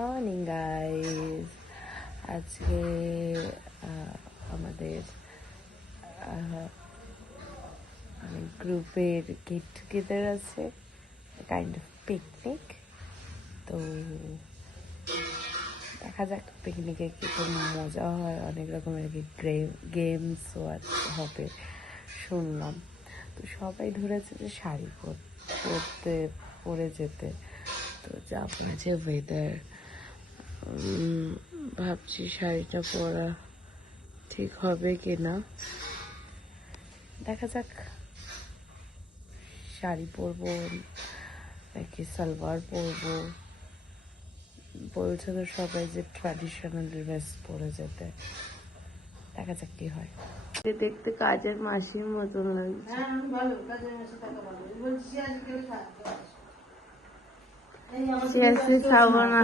Morning guys. আজকে আমাদের গ্রুপের গেট টুগেদার আছে, কাইন্ড অফ পিকনিক। তো দেখা যাক পিকনিকে কি মজা হয়, অনেক রকমের গেমস হবে শুনলাম। তো সবাই ধরেছে যে শাড়ি পরে যেতে। তো যা বলেছে ওয়েদার, ভাবছি শাড়িটা পরা ঠিক হবে কিনা, দেখা যাক। শাড়ি পরবো নাকি সালোয়ার পরবো। বলছে তো সবাই যে ট্র্যাডিশনাল ড্রেস পরে যেতে, দেখা যাক কি হয়। দেখতে কাজের মাসির মতন লাগছে। খাবো না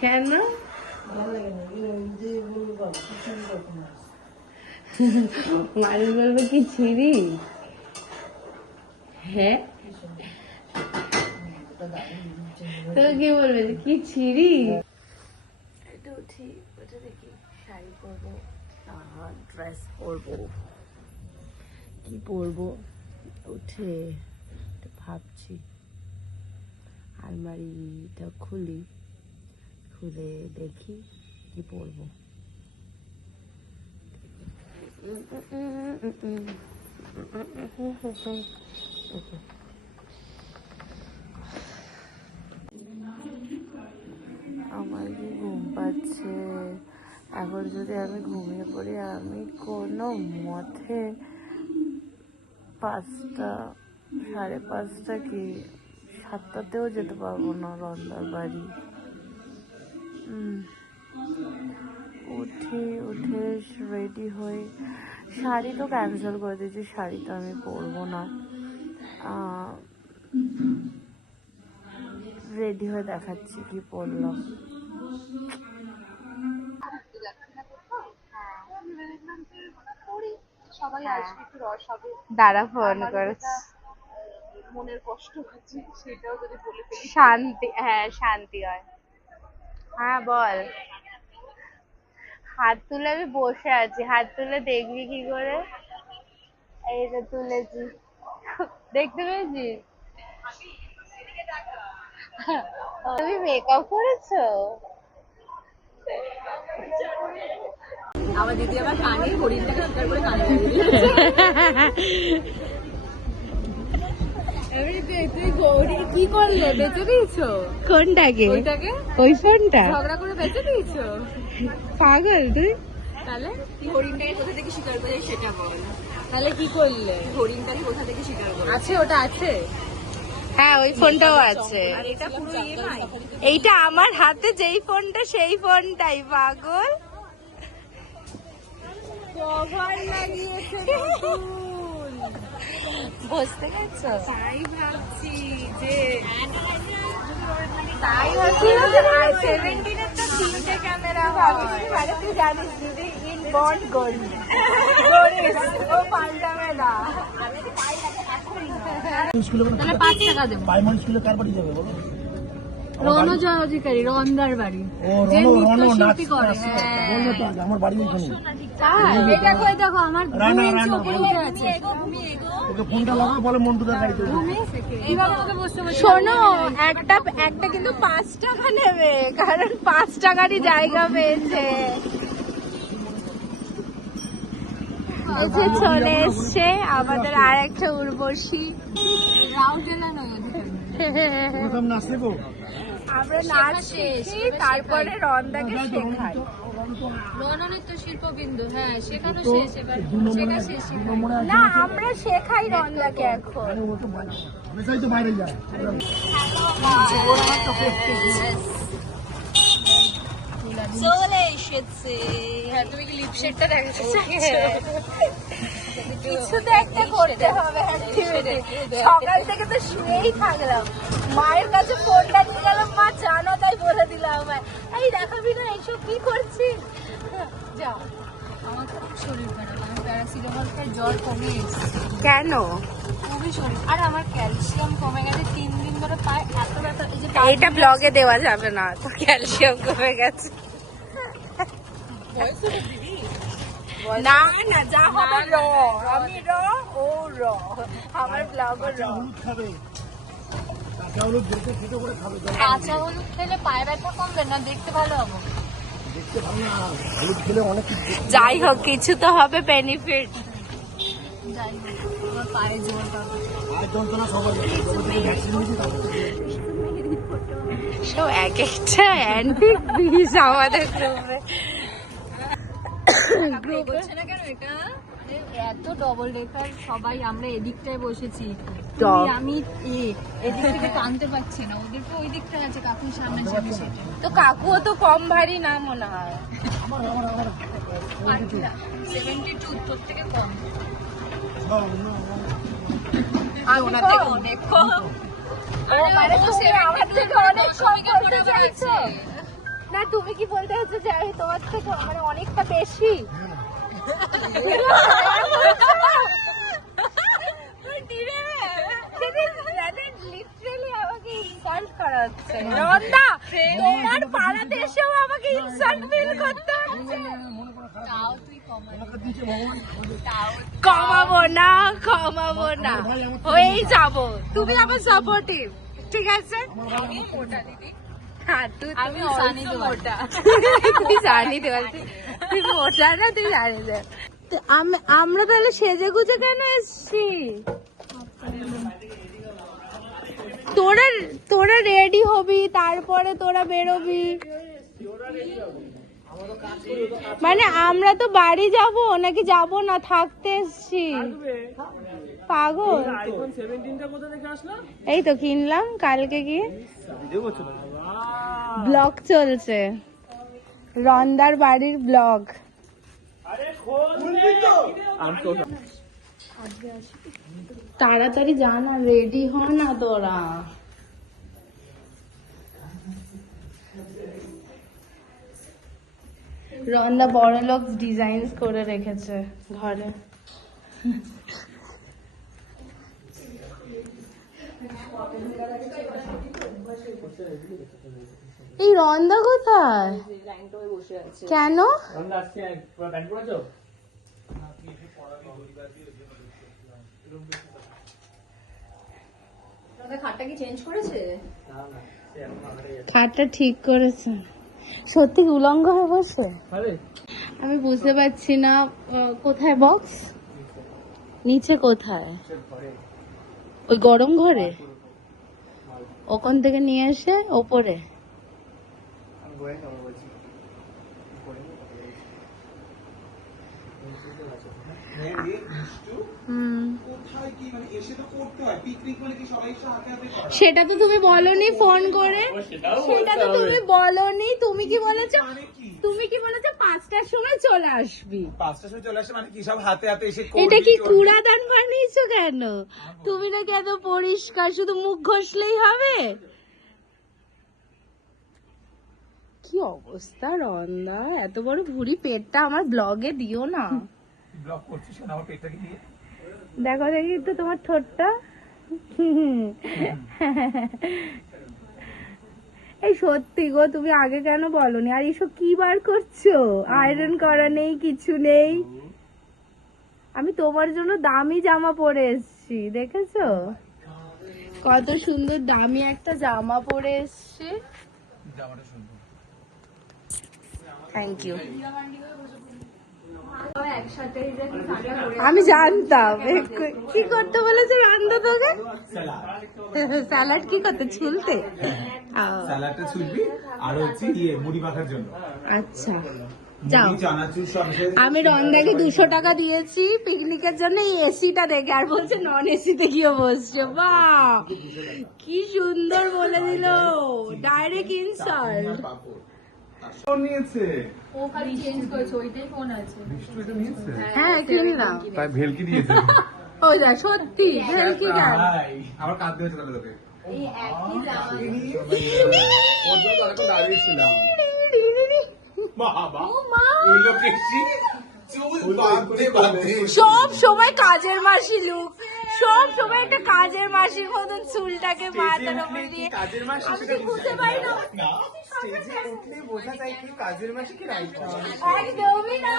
কেন? মানুষ বলবে কি ছিঁড়ি? হ্যাঁ, তো কি বলবে কি ছিঁড়ি? এটা উঠি, ওটা দেখি শাড়ি পরবো, ড্রেস পরবো, কি পরবো উঠে ভাবছি। আলমারিটা খুলে দেখি কি পরবো। আমার কি ঘুম পাচ্ছে এখন। যদি আমি ঘুমিয়ে পড়ি, আমি কোনো মতে 5টা, 5:30 কি 7টাতেও যেতে পারবো না রন্দার বাড়ি। উঠে রেডি হয়ে, শাড়ি তো ক্যান্সেল করে দিয়েছি, শাড়ি তো আমি পরবো না। রেডি হয়ে দেখাচ্ছি কি পরলাম। দাদা ফোন করেছে, মনের কষ্ট হচ্ছে সেটাও যদি বলে ফেলি শান্তি, হ্যাঁ শান্তি হয়। হ্যাঁ বল। হাত তুলে আমি বসে আছি, হাত তুলে দেখবি কি করে? এই যে তুলেছি, দেখতে পেয়েছিস? তুমি মেকআপ করেছো? আমার দিদি আবার কানে হরিণটাকে শিকার করে কানে লাগিয়ে তুই গৌরী কি করলে? বেঁচে দিয়েছো? কোনটাকে? ওইটাকে, ওই ফোনটা ঝগড়া করে বেঁচে দিয়েছো? পাগল তুই। তাহলে হরিণটাকে কোথা থেকে শিকার করে সেটা বল। তাহলে কি করলে? হরিণটাকে কোথা থেকে শিকার করে? আছে, ওটা আছে। হ্যাঁ ওই ফোনটাও আছে। আর এটা পুরো ইএমআই। এইটা আমার হাতে যেই ফোনটা সেই ফোনটাই, পাগল। কভার লাগিয়েছে নতুন। বুঝতে গেছো? তাই ভাবছি যে তাই ভাবছি 17 এর তো 3টে ক্যামেরা ভাবছি, মানে তুই জানিস দিদি ইন বন্ড করবি ও পাল্টাবে না। তাহলে 5 টাকা দেবো। প্রাইমারি স্কুলে কার বাড়ি যাবে বলো? রণজয় অধিকারী, রন্দার বাড়ি, ও যে রণ নৃত্যশিল্পী করে। বললো তো আগে, আমার বাড়ি ওইখানে। তাই এই দেখো, এই দেখো আমার রানা, 2 ইঞ্চি রানা, উপরে উঠে আছে। ওকে ফোনটা লাগাও, বলে মন্টুদার গাড়িতে উঠো। এইভাবে ওকে বসতে বসতে শোনো, একটা কিন্তু 5 টাকা নেবে, কারণ 5 টাকারই জায়গা পেয়েছে। এই যে চলে এসছে আমাদের আর একটা উর্বশী। রাউন্ডেলা নয় অধিকারী। প্রথম নাচ শেখো। আমরা নাচ শিখি, তারপরে রন্দাকে শেখাই। রণনৃত্য শিল্পবিন্দু, হ্যাঁ শেখানো শেষ, এবার শেখা শেষ। না, আমরা শেখাই রন্দাকে এখন। বেশাই তো বাইরে যায়। চলে এসেছে। হ্যাঁ, তুমি কি লিপশেডটা দেখাচ্ছ? কিছু তো একটা করতে হবে activity। সকাল থেকে তো শুয়েই থাকলাম, মায়ের কাছে ফোনটা নিয়ে গেলাম, মা জানো তাই বলে দিলাম আমায়, এই দেখাবি না এইসব কি করছিস। যাও, আমার খুব শরীর খারাপ, আমার প্যারাসিটামল খাই, জ্বর কমে এসেছে। কেন? খুবই শরীর আর আমার ক্যালসিয়াম কমে গেছে 3 দিন ধরে পায়ে এত ব্যথা এই যে এইটা ব্লগে দেওয়া যাবে না, তো ক্যালসিয়াম কমে গেছে। না না, যা হবে র, আমি র, ও র, আমার ব্লগ র। হলুদ খাবে, কাঁচা হলুদ দেখে খেতে করে খাবে। কাঁচা হলুদ খেলে পায়ে ব্যথা কমবে না, দেখতে ভালো হবে। দেখতে ভালো না, হলুদ খেলে অনেক কিছু। যাই হোক, কিছু তো হবে বেনিফিট। যাই হোক, আমার পায়ে জোর পাবে। আর যন্ত্রণা সবার যবে থেকে ভ্যাকসিন নিয়েছি তারপর থেকে। সব এক একটা অ্যান্টিক পিস আমাদের গ্রুপে। এগোচ্ছে না কেন এটা? আরে এত ডবল ডেকার, সবাই আমরা এদিকটায় বসেছি, Dog. আমি এদিক থেকে টানতে পারছি না, ওদের তো ওই দিকটায় আছে, কাকুর সামনে যাবে সেটা। তো কাকুও তো কম ভারী না মনে হয়। 72 তোর থেকে কম। আমি থেকে অনেক কম। ও মানে তুমি আমার থেকে অনেক কম বলতে চাইছো? না, তুমি কি বলতে চাইছো যে আমি তোমার থেকে মানে অনেকটা বেশি? লিটারালি আমাকে ইনসাল্ট করা হচ্ছে। রন্দা, তোমার পাড়াতে এসেও আমাকে ইনসাল্ট ফিল করতে হচ্ছে। তাও তুই কমা। ওনাকে দিয়েছে ভগবান। কমাবো না, কমাবো না, হয়েই যাবো। তুমি আমার সাপোর্টিভ, ঠিক আছে? আমি মোটা দিদি। হ্যাঁ, তুই আমি জানি তো মোটা। তুই জানি তো, তুই মোটা না, তুই জানি তো। তো আমরা তাহলে সেজে গুজে কেন এসছি? তোরা রেডি হবি, তারপরে তোরা বেরোবি। মানে আমরা তো বাড়ি যাব নাকি যাব না, থাকতে এসছি। পাগল। এই তো কিনলাম কালকে গিয়ে। ব্লগ চলছে, রন্দার বাড়ির ব্লগ। তাড়াতাড়ি যা না, রেডি হ না তোরা। রন্দা বড় লোক ডিজাইন করে রেখেছে ঘরে। এই রন্দা কোথায়? কেন? খাটটা কি চেঞ্জ করেছে? খাটটা ঠিক করেছে। সত্যি উলঙ্গ হয়ে বসে? আমি বুঝতে পারছি না, কোথায় বক্স? নিচে কোথায়? ওই গরম ঘরে? ওখান থেকে নিয়ে এসে ওপরে? সেটা তো তুমি বলনি ফোন করে, সেটা তো তুমি বলনি। তুমি কি বলেছো? তুমি কি বলেছো 5টার সময় চলে আসবি? 5টার সময় চলে আসে মানে কি সব হাতে হাতে এসে এটা কি কুড়াদান বানিয়েছো কেন? তুমি নাকি এত পরিষ্কার, শুধু মুখ ঘষলেই হবে? কি অবস্থা রন্দা, এত বড় ভুঁড়ি পেটটা আমার ব্লগে দিও না। ব্লক করছিস না আমার পেটটাকে দিয়ে। দেখো দেখি তো তোমার ঠোঁটটা। এই সত্যি গো, তুমি আগে কেন বলনি? আর এসব কি বার করছো? আয়রন করা নেই, কিছু নেই। আমি তোমার জন্য দামি জামা পরে এসেছি, দেখেছো? কত সুন্দর দামি একটা জামা পরে এসেছি। জামাটা সুন্দর। Thank you. আমি জানতাম। কি করতে বলেছে রান্দা তোকে? স্যালাড কি করতে? ছুলতে? স্যালাডটা ছুলবি আর হচ্ছে মুড়ি মাখার জন্য। আচ্ছা, যাও। মুড়ি, চানাচুর সব মিশিয়ে আমি রন্দাকে 200 টাকা দিয়েছি পিকনিকের জন্য, এই এসিটা দেখে, আর বলছে নন এসিতে গিয়ে বসছে। বাহ, কি সুন্দর বলে দিল, ডাইরেক্ট ইনসাল্ট। ফোন নিয়েছে। ও খালি চেঞ্জ করেছে, ওইটাই ফোন আছে। বিষ্টু এটা নিয়েছে। হ্যাঁ, কিনলাম। তাই ভেলকি দিয়েছে। ওই যা, সত্যি ভেলকি গান। ভাই, আমার কাঁদতে হয়েছে তাহলে তোকে। এই একই জামা। ওর জন্য তো অনেকক্ষণ দাঁড়িয়ে ছিলাম। বাবা, এই লোক এসছি, চুল বাঁধতে বাঁধতে। সব সময় কাজের মাসি লুক, সব সময় একটা কাজের মাসির মতন চুলটাকে মাথার উপর দিয়ে কাজের মাসি আমি তো বুঝতে পারি না স্টেজে উঠলে বোঝা যায় কি কাজের মাসি কি রাইট একদমই না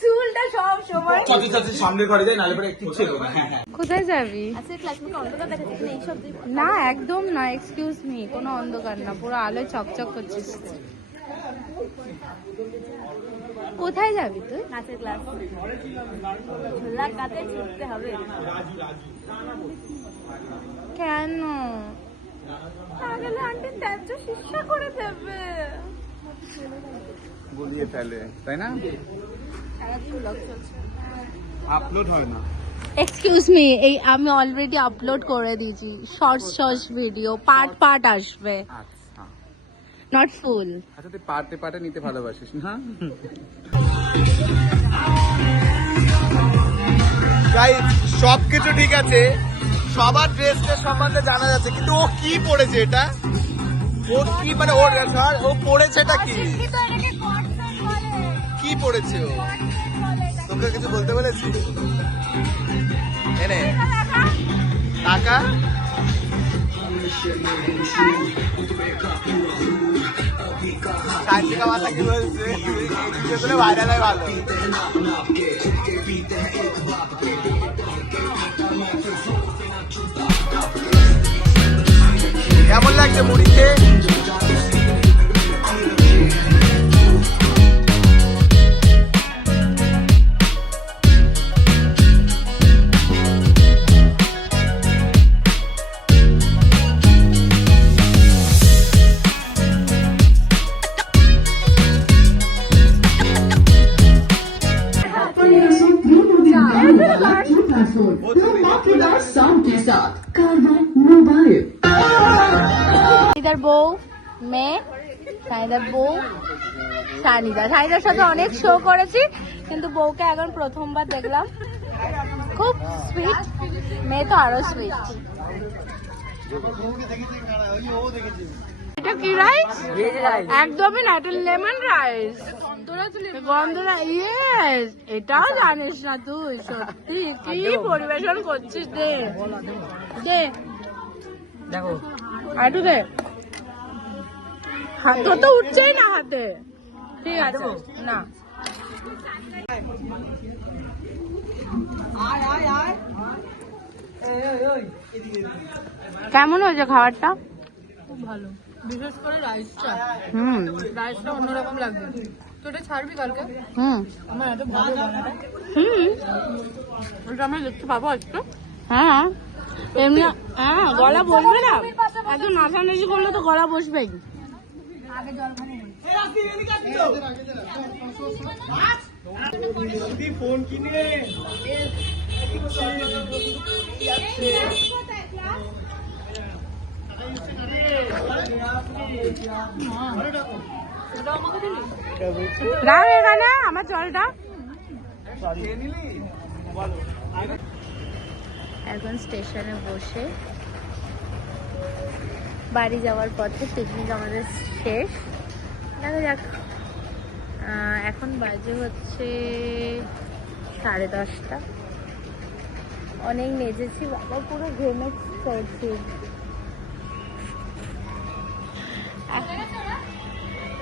চুলটা সব সময় চাচি সামনে ঘরে যায় নালে পরে একটু ছিল না হ্যাঁ হ্যাঁ কোথায় যাবি? আজকে ক্লাসমেট অন্ধকার দেখা যাচ্ছে না এইসব না একদম না, এক্সকিউজ মি, কোনো অন্ধকার না, পুরো আলোয় চকচক করছিস। কোথায় যাবি তুই? নাচের ক্লাস ঝোলা কাতে ছুটতে হবে কেন? গেলে আন্টি ত্যায্য শিক্ষা করে দেবে বলিয়ে ফেলে তাই না সারাদিন ব্লগ চলছে আপলোড হয় না এক্সকিউজ মি, এই আমি অলরেডি আপলোড করে দিয়েছি শর্টস ভিডিও, পার্ট আসবে, আচ্ছা নট ফুল। আচ্ছা তুই পার্টে নিতে ভালোবাসিস না গাইস সবকিছু ঠিক আছে, সবার ড্রেসটা সম্বন্ধে জানা যাচ্ছে, কিন্তু ও কি পড়েছে এটা, ও কি মানে ওর ধর ও পড়েছে এটা কি কি পড়েছে ও, তোকে কিছু বলতে বলেছি? এনে টাকা কাঞ্চিকা মাথা কি বলছে ভাইরাল হয় ভালো। কেমন লাগছে মুড়ি খেয়ে? সানিদার বউ মেয়ে, সানিদার বউ সানিদার সাথে অনেক শো করেছি, কিন্তু বউকে এখন প্রথমবার দেখলাম। খুব সুইট, মেয়ে তো আরো সুইট। এটা কি রাইস? একদমই না, এটা লেমন রাইস। গন্ধরা ইয়েস, এটাও জানিস না তুই? সত্যি কি পরিবেশন করছিস? দে দে দেখো আটু দে, হাত তো উঠছেই না হাতে। ঠিক আছে না, কেমন হয়েছে খাবারটা? খুব ভালো, বিশেষ করে রাইসটা রাইসটা অন্যরকম লাগবে। তো এটা ছাড়বি কালকে? আমার এত ভালো লাগে না। ওটা আমরা দেখতে পাবো আজকে। হ্যাঁ এমনি, হ্যাঁ গলা বসবে না, এত নাচানাচি করলে তো গলা বসবেই। ফোন কিনে দাও এখানে আমার জলটা। এখন স্টেশনে বসে বাড়ি যাওয়ার পথে পিকনিক আমাদের শেষ। দেখা যাক, এখন বাজে হচ্ছে 10:30। অনেক নেচেছি বাবা, পুরো ঘেমে করছি।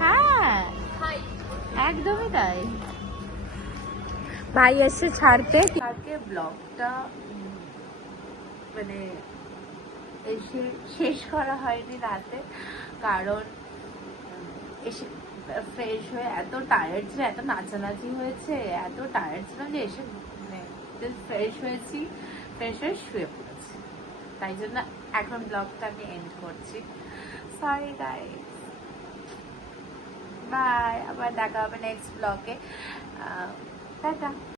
হ্যাঁ একদমই তাই। ভাই এসে ছাড়তে। আজকে ব্লগটা মানে এসে শেষ করা হয়নি রাতে, কারণ এসে ফ্রেশ হয়ে এত টায়ার্ড ছিল, এত নাচানাচি হয়েছে, এত টায়ার্ড ছিলাম যে এসে ফ্রেশ হয়েছি, ফ্রেশ হয়ে শুয়ে পড়েছি। তাই জন্য এখন ব্লগটা আমি এন্ড করছি। সরি গাইস, বাই, আবার দেখা হবে নেক্সট ব্লগে। টাটা।